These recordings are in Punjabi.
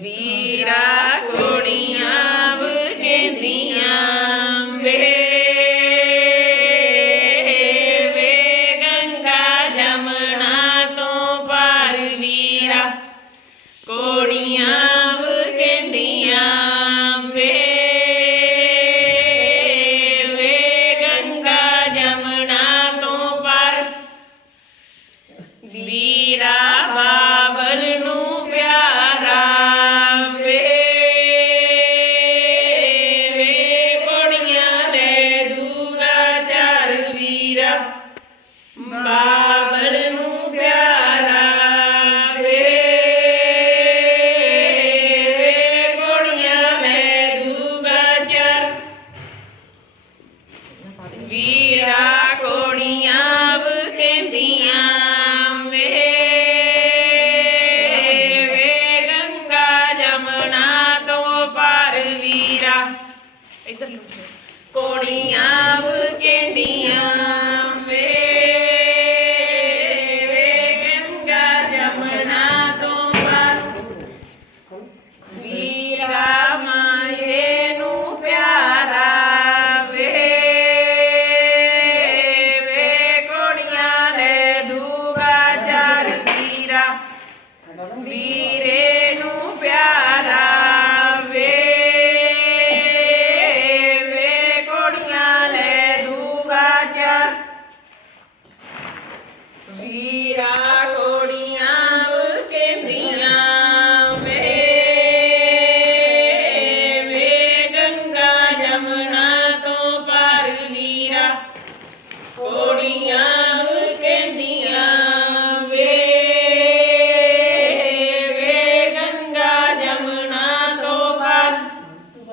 Vira ਬਾਬਲ ਨੂੰ ਪਿਆਰਾ ਵੇ ਕੋੜੀਆਂ ਲੈ ਦੂਗਾ ਚਾਰ। ਵੀਰਾ ਕੋੜੀਆਂ ਵਖੇਂਦੀਆਂ ਵੇ ਵੇ ਗੰਗਾ ਜਮਨਾ ਤੋਂ ਪਾਰ ਵੀਰਾ। ਇਧਰ ਕੋੜੀਆਂ Be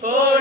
por